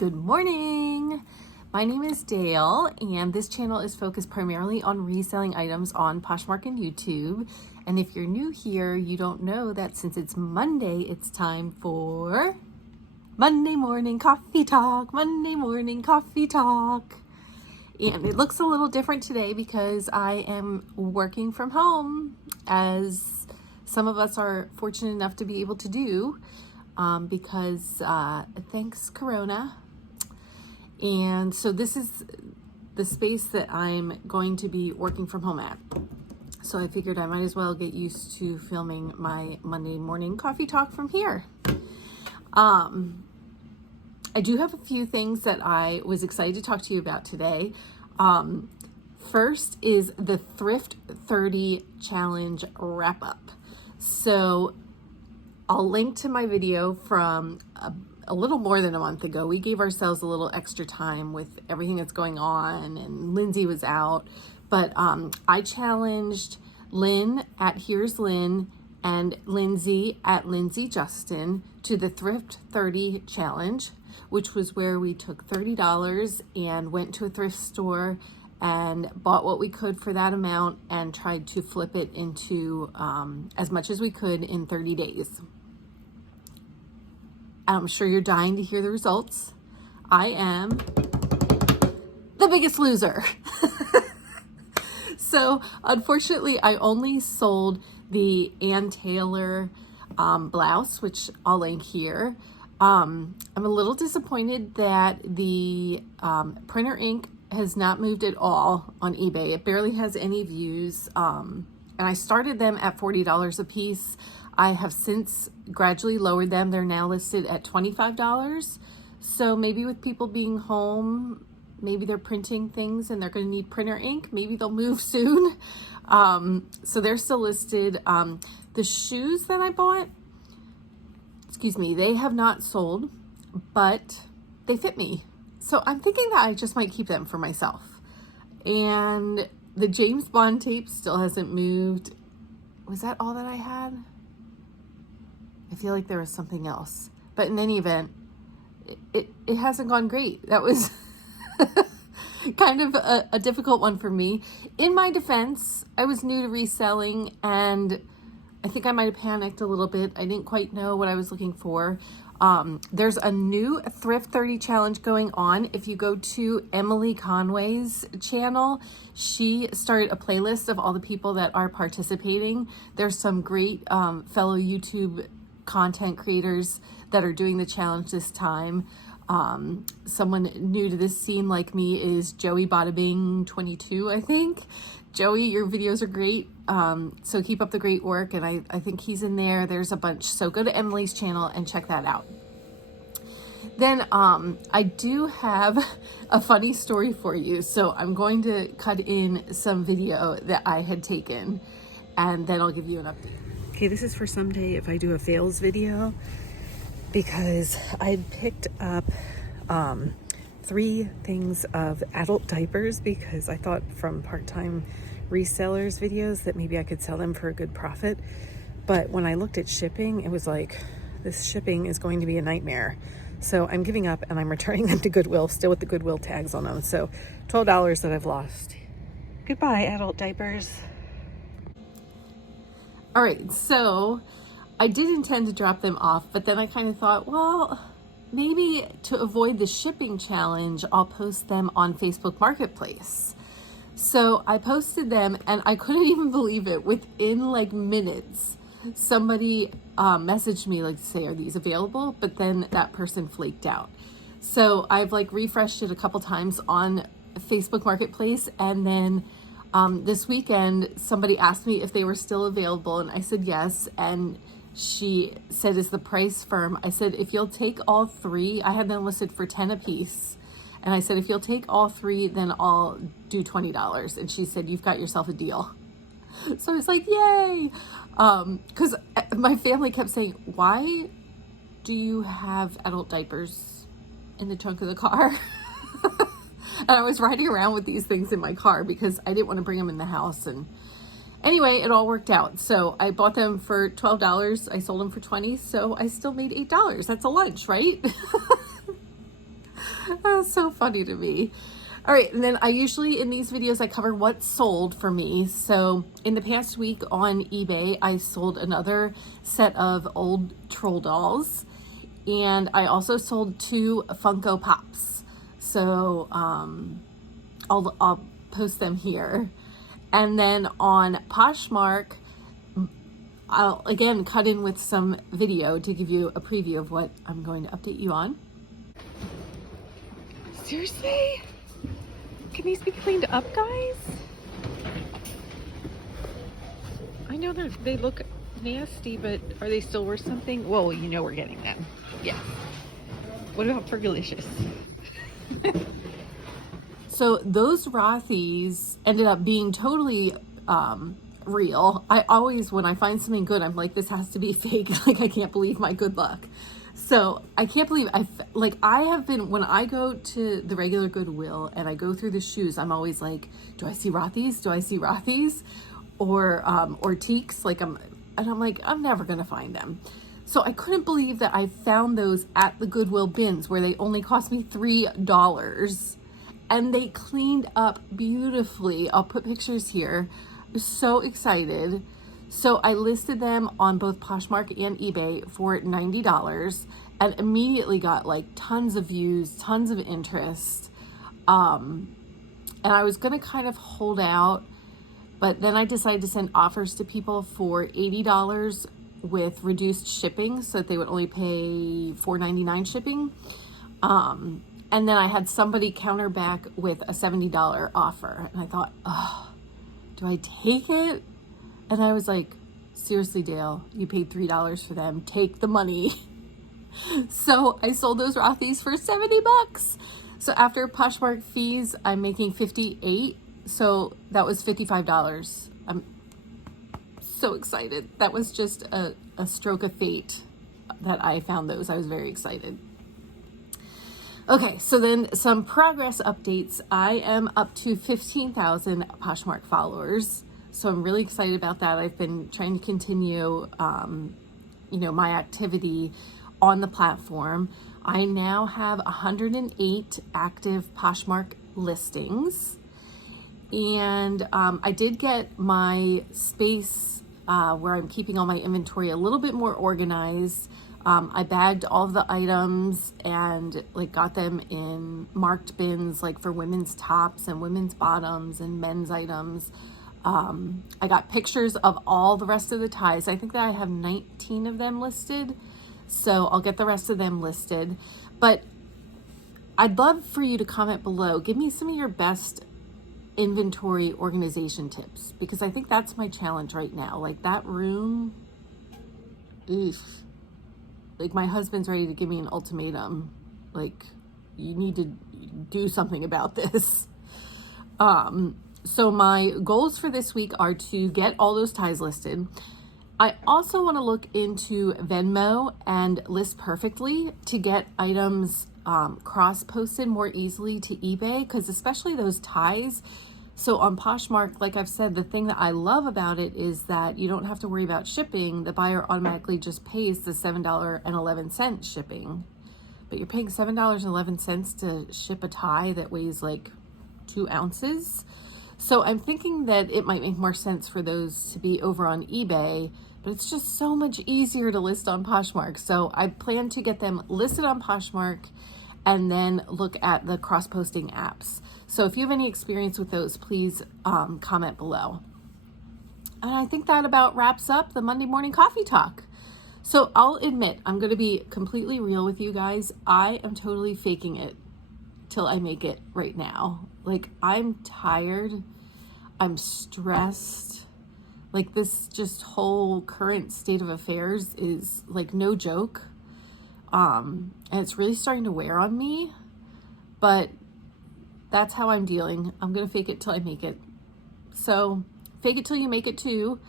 Good morning. My name is Dale, and this channel is focused primarily on reselling items on Poshmark and YouTube. And if you're new here, you don't know that since it's Monday, it's time for Monday morning coffee talk. Monday morning coffee talk. And it looks a little different today because I am working from home, as some of us are fortunate enough to be able to do, because thanks Corona. And so this is the space that I'm going to be working from home at. So I figured I might as well get used to filming my Monday morning coffee talk from here. I do have a few things that I was excited to talk to you about today. First is the Thrift 30 Challenge wrap up. So I'll link to my video from a little more than a month ago. We gave ourselves a little extra time with everything that's going on, and Lindsay was out. But I challenged Lynn at Here's Lynn and Lindsay at Lindsay Justin to the Thrift 30 Challenge, which was where we took $30 and went to a thrift store and bought what we could for that amount and tried to flip it into as much as we could in 30 days. I'm sure you're dying to hear the results. I am the biggest loser. So unfortunately, I only sold the Ann Taylor blouse, which I'll link here. I'm a little disappointed that the printer ink has not moved at all on eBay. It barely has any views. And I started them at $40 a piece. I have since gradually lowered them. They're now listed at $25. So maybe with people being home, maybe they're printing things and they're going to need printer ink. Maybe they'll move soon. So they're still listed. The shoes that I bought, they have not sold, but they fit me. So I'm thinking that I just might keep them for myself. And the James Bond tape still hasn't moved. Was that all that I had? I feel like there was something else. But in any event, it hasn't gone great. That was kind of a difficult one for me. In my defense, I was new to reselling, and I think I might have panicked a little bit. I didn't quite know what I was looking for. There's a new Thrift 30 challenge going on. If you go to Emily Conway's channel, she started a playlist of all the people that are participating. There's some great fellow YouTube content creators that are doing the challenge this time. Someone new to this scene like me is Joey Badabing 22, I think. Joey, your videos are great. So keep up the great work. And I think he's in there. There's a bunch. So go to Emily's channel and check that out. Then I do have a funny story for you. So I'm going to cut in some video that I had taken, and then I'll give you an update. Okay, this is for someday if I do a fails video, because I picked up 3 things of adult diapers because I thought from part-time resellers videos that maybe I could sell them for a good profit. But when I looked at shipping, it was like, this shipping is going to be a nightmare. So I'm giving up and I'm returning them to Goodwill, still with the Goodwill tags on them. So $12 that I've lost. Goodbye, adult diapers. All right, so I did intend to drop them off, but then I kind of thought, well, maybe to avoid the shipping challenge, I'll post them on Facebook Marketplace. So I posted them, and I couldn't even believe it. Within like minutes, somebody messaged me like to say, are these available? But then that person flaked out. So I've like refreshed it a couple times on Facebook Marketplace, and then this weekend somebody asked me if they were still available, and I said yes. And she said, is the price firm? I said, if you'll take all 3, I had them listed for 10 a piece. And I said, if you'll take all 3, then I'll do $20. And she said, you've got yourself a deal. So I was like, yay. Because my family kept saying, why do you have adult diapers in the trunk of the car? And I was riding around with these things in my car because I didn't want to bring them in the house. And anyway, it all worked out. So I bought them for $12. I sold them for $20. So I still made $8. That's a lunch, right? That's so funny to me. All right, and then I usually in these videos I cover what's sold for me. So in the past week on eBay, I sold another set of old troll dolls, and I also sold 2 Funko Pops. So I'll post them here. And then on Poshmark, I'll again cut in with some video to give you a preview of what I'm going to update you on. Seriously? Can these be cleaned up, guys? I know they look nasty, but are they still worth something? Well, you know we're getting them. Yeah. What about Fergalicious? So those Rothy's ended up being totally real. I always, when I find something good, I'm like, this has to be fake. Like, I can't believe my good luck. So I can't believe I have been, when I go to the regular Goodwill and I go through the shoes, I'm always like, do I see Rothy's? Do I see Rothy's? Or Teaks? And I'm like, I'm never going to find them. So I couldn't believe that I found those at the Goodwill bins where they only cost me $3 and they cleaned up beautifully. I'll put pictures here. I was so excited. So I listed them on both Poshmark and eBay for $90 and immediately got like tons of views, tons of interest. And I was going to kind of hold out, but then I decided to send offers to people for $80 with reduced shipping so that they would only pay $4.99 shipping. And then I had somebody counter back with a $70 offer. And I thought, oh, do I take it? And I was like, seriously, Dale, you paid $3 for them. Take the money. So I sold those Rothy's for $70. So after Poshmark fees, I'm making $58. So that was $55. I'm so excited. That was just a stroke of fate that I found those. I was very excited. Okay, so then some progress updates. I am up to 15,000 Poshmark followers. So I'm really excited about that. I've been trying to continue, my activity on the platform. I now have 108 active Poshmark listings. And I did get my space where I'm keeping all my inventory a little bit more organized. I bagged all of the items and got them in marked bins, for women's tops and women's bottoms and men's items. I got pictures of all the rest of the ties. I think that I have 19 of them listed, so I'll get the rest of them listed. But I'd love for you to comment below. Give me some of your best inventory organization tips, because I think that's my challenge right now. That room, oof. My husband's ready to give me an ultimatum. You need to do something about this. So my goals for this week are to get all those ties listed. I also want to look into Venmo and List Perfectly to get items cross-posted more easily to eBay, because especially those ties. So on Poshmark, like I've said, the thing that I love about it is that you don't have to worry about shipping. The buyer automatically just pays the $7.11 shipping. But you're paying $7.11 to ship a tie that weighs 2 ounces. So I'm thinking that it might make more sense for those to be over on eBay, but it's just so much easier to list on Poshmark. So I plan to get them listed on Poshmark and then look at the cross-posting apps. So if you have any experience with those, please comment below. And I think that about wraps up the Monday morning coffee talk. So I'll admit, I'm going to be completely real with you guys. I am totally faking it till I make it right now. I'm tired. I'm stressed. This just whole current state of affairs is no joke. And it's really starting to wear on me, but that's how I'm dealing. I'm going to fake it till I make it. So fake it till you make it too.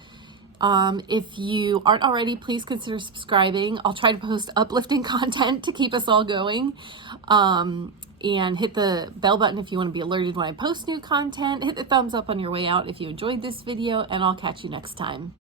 If you aren't already, please consider subscribing. I'll try to post uplifting content to keep us all going. And hit the bell button if you want to be alerted when I post new content. Hit the thumbs up on your way out if you enjoyed this video, and I'll catch you next time.